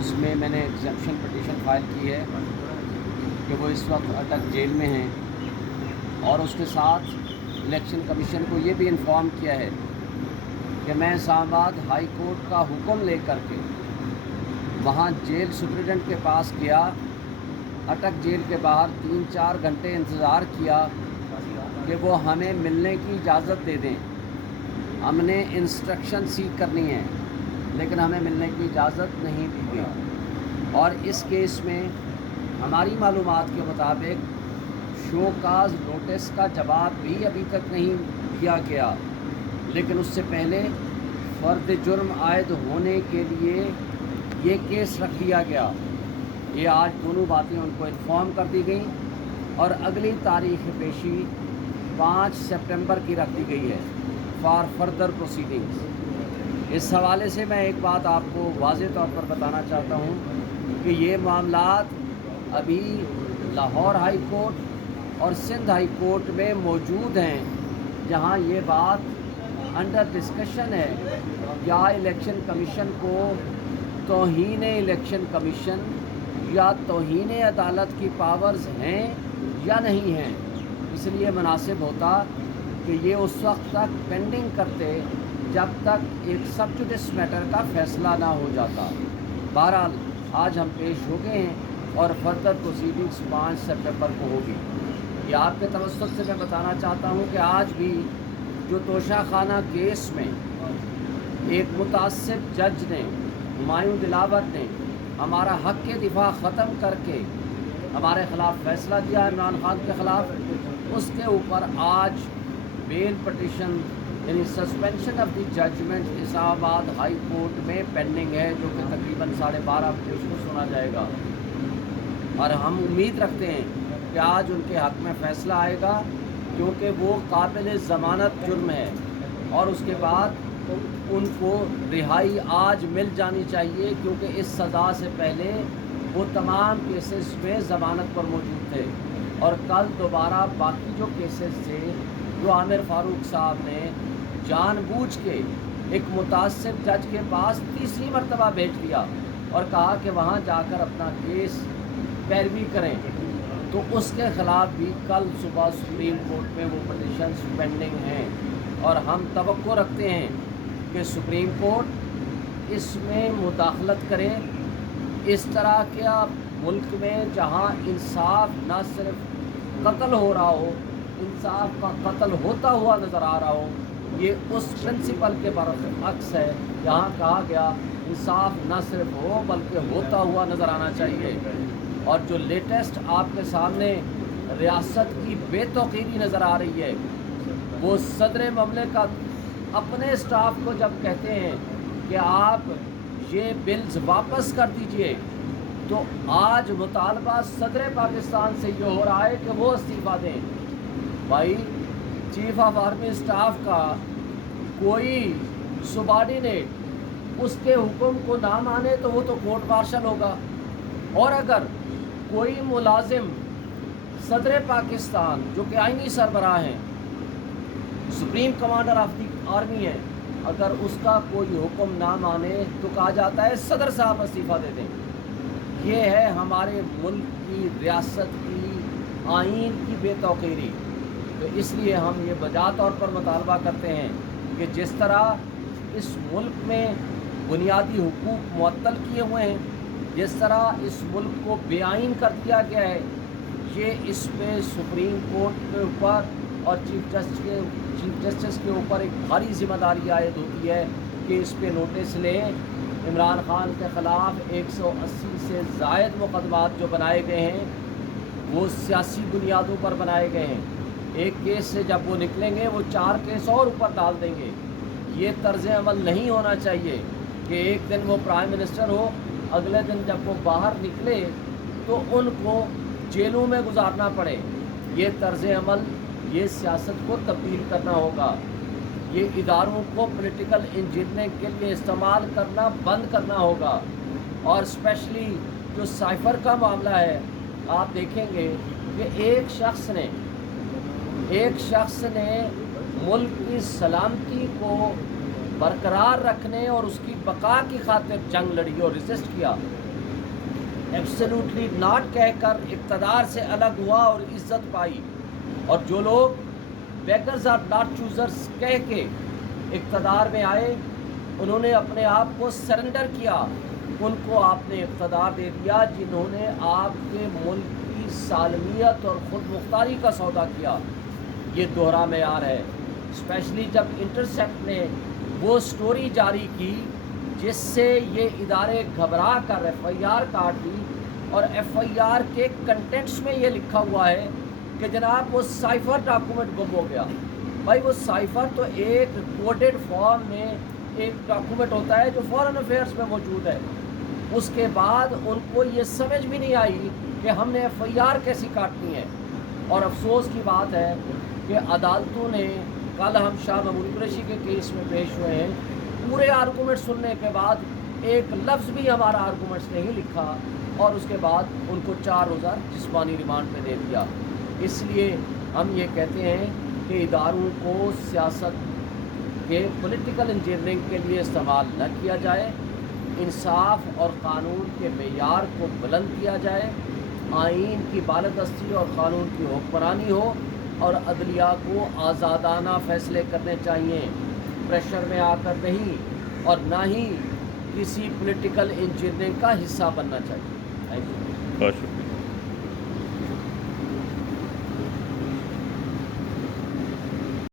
اس میں نے ایگزیمپشن petition file کی ہے کہ وہ اس وقت اٹک جیل میں ہیں، اور اس کے ساتھ الیکشن کمیشن کو یہ بھی انفارم کیا ہے کہ میں اسلام آباد ہائی کورٹ کا حکم لے کر کے وہاں جیل سپرنٹنڈنٹ کے پاس گیا، اٹک جیل کے باہر 3-4 گھنٹے انتظار کیا کہ وہ ہمیں ملنے کی اجازت دے دیں۔ ہم نے انسٹرکشن سیکھ کرنی ہے لیکن ہمیں ملنے کی اجازت نہیں دی گئی، اور اس کیس میں ہماری معلومات کے مطابق شو کاز نوٹس کا جواب بھی ابھی تک نہیں دیا گیا، لیکن اس سے پہلے فرد جرم عائد ہونے کے لیے یہ کیس رکھ دیا گیا۔ یہ آج دونوں باتیں ان کو انفارم کر دی گئیں، اور اگلی تاریخ پیشی 5 سپٹمبر کی رکھ دی گئی ہے فار فردر پروسیڈنگز۔ اس حوالے سے میں ایک بات آپ کو واضح طور پر بتانا چاہتا ہوں کہ یہ معاملات ابھی لاہور ہائی کورٹ اور سندھ ہائی کورٹ میں موجود ہیں، جہاں یہ بات انڈر ڈسکشن ہے یا الیکشن کمیشن کو توہین الیکشن کمیشن یا توہین عدالت کی پاورز ہیں یا نہیں ہیں۔ اس لیے مناسب ہوتا کہ یہ اس وقت تک پینڈنگ کرتے جب تک ایک سب جوڈس میٹر کا فیصلہ نہ ہو جاتا۔ بہرحال آج ہم پیش ہو گئے ہیں اور فردر پروسیڈنگز 5 سپٹمبر کو ہوگی۔ یہ آپ کے توسط سے میں بتانا چاہتا ہوں کہ آج بھی جو توشہ خانہ کیس میں ایک متعصب جج نے، ہمایوں دلاور نے ہمارا حق کے دفاع ختم کر کے ہمارے خلاف فیصلہ دیا عمران خان کے خلاف، اس کے اوپر آج بیل پٹیشن یعنی سسپینشن آف دی ججمنٹ اسلام آباد ہائی کورٹ میں پینڈنگ ہے، جو کہ تقریباً 12:30 بجے اس کو سنا جائے گا، اور ہم امید رکھتے ہیں کہ آج ان کے حق میں فیصلہ آئے گا، کیونکہ وہ قابل ضمانت جرم ہے، اور اس کے بعد ان کو رہائی آج مل جانی چاہیے، کیونکہ اس سزا سے پہلے وہ تمام کیسز میں ضمانت پر موجود تھے، اور کل دوبارہ باقی جو کیسز تھے جو عامر فاروق صاحب نے جان بوجھ کے ایک متعصب جج کے پاس تیسری مرتبہ بھیج دیا اور کہا کہ وہاں جا کر اپنا کیس پیروی کریں، تو اس کے خلاف بھی کل صبح سپریم کورٹ میں وہ پٹیشنز پینڈنگ ہیں، اور ہم توقع رکھتے ہیں کہ سپریم کورٹ اس میں مداخلت کرے۔ اس طرح کیا ملک میں جہاں انصاف نہ صرف قتل ہو رہا ہو، انصاف کا قتل ہوتا ہوا نظر آ رہا ہو، یہ اس پرنسپل کے برعکس ہے جہاں کہا گیا انصاف نہ صرف ہو بلکہ ہوتا ہوا نظر آنا چاہیے۔ اور جو لیٹسٹ آپ کے سامنے ریاست کی بے توقیری نظر آ رہی ہے، وہ صدر مملکت اپنے اسٹاف کو جب کہتے ہیں کہ آپ یہ بلز واپس کر دیجئے، تو آج مطالبہ صدر پاکستان سے یہ ہو رہا ہے کہ وہ استعفیٰ دیں۔ بھائی، چیف آف آرمی اسٹاف کا کوئی سبارڈینیٹ اس کے حکم کو نہ مانے تو وہ تو کورٹ مارشل ہوگا، اور اگر کوئی ملازم صدر پاکستان جو کہ آئینی سربراہ ہیں، supreme commander of the army ہے، اگر اس کا کوئی حکم نہ مانے تو کہا جاتا ہے صدر صاحب استعفیٰ دے دیں۔ یہ ہے ہمارے ملک کی ریاست کی آئین کی بے توقیری۔ تو اس لیے ہم یہ بجا طور پر مطالبہ کرتے ہیں کہ جس طرح اس ملک میں بنیادی حقوق معطل کیے ہوئے ہیں، جس طرح اس ملک کو بے آئین کر دیا گیا ہے، یہ اس پہ سپریم کورٹ کے اوپر اور چیف جسٹس کے اوپر ایک بھاری ذمہ داری عائد ہوتی ہے کہ اس پہ نوٹس لیں۔ عمران خان کے خلاف 180 سے زائد مقدمات جو بنائے گئے ہیں وہ سیاسی بنیادوں پر بنائے گئے ہیں۔ ایک کیس سے جب وہ نکلیں گے وہ 4 کیس اور اوپر ڈال دیں گے۔ یہ طرز عمل نہیں ہونا چاہیے کہ ایک دن وہ پرائم منسٹر ہو، اگلے دن جب وہ باہر نکلے تو ان کو جیلوں میں گزارنا پڑے۔ یہ طرز عمل، یہ سیاست کو تبدیل کرنا ہوگا، یہ اداروں کو پولیٹیکل انجینئرنگ کے لیے استعمال کرنا بند کرنا ہوگا، اور اسپیشلی جو سائفر کا معاملہ ہے، آپ دیکھیں گے کہ ایک شخص نے ملک کی سلامتی کو برقرار رکھنے اور اس کی بقا کی خاطر جنگ لڑی اور ریزسٹ کیا، ایبسلیوٹلی ناٹ کہہ کر اقتدار سے الگ ہوا اور عزت پائی، اور جو لوگ بیگرز آر ناٹ چوزرز کہہ کے اقتدار میں آئے، انہوں نے اپنے آپ کو سرنڈر کیا، ان کو آپ نے اقتدار دے دیا، جنہوں نے آپ کے ملک کی سالمیت اور خود مختاری کا سودا کیا۔ یہ دوہرا معیار ہے، اسپیشلی جب انٹرسیپٹ نے وہ سٹوری جاری کی جس سے یہ ادارے گھبرا کر ایف آئی آر کاٹ دی، اور ایف آئی آر کے کنٹینٹس میں یہ لکھا ہوا ہے کہ جناب وہ سائفر ڈاکومنٹ گم ہو گیا۔ بھائی وہ سائفر تو ایک کوڈڈ فارم میں ایک ڈاکومنٹ ہوتا ہے جو فارن افیئرس میں موجود ہے۔ اس کے بعد ان کو یہ سمجھ بھی نہیں آئی کہ ہم نے ایف آئی آر کیسی کاٹنی ہے، اور افسوس کی بات ہے کہ عدالتوں نے، کل ہم شاہ محمود قریشی کے کیس میں پیش ہوئے ہیں، پورے آرگومنٹ سننے کے بعد ایک لفظ بھی ہمارا آرگومنٹس نہیں لکھا، اور اس کے بعد ان کو 4 روزہ جسمانی ریمانڈ پہ دے دیا۔ اس لیے ہم یہ کہتے ہیں کہ اداروں کو سیاست کے پولیٹیکل انجینئرنگ کے لیے استعمال نہ کیا جائے، انصاف اور قانون کے معیار کو بلند کیا جائے، آئین کی بالادستی اور قانون کی حکمرانی ہو، اور عدلیہ کو آزادانہ فیصلے کرنے چاہیے، پریشر میں آ کر نہیں، اور نہ ہی کسی پولیٹیکل انجینئرنگ کا حصہ بننا چاہیے۔ Thank you. بہت شکریہ۔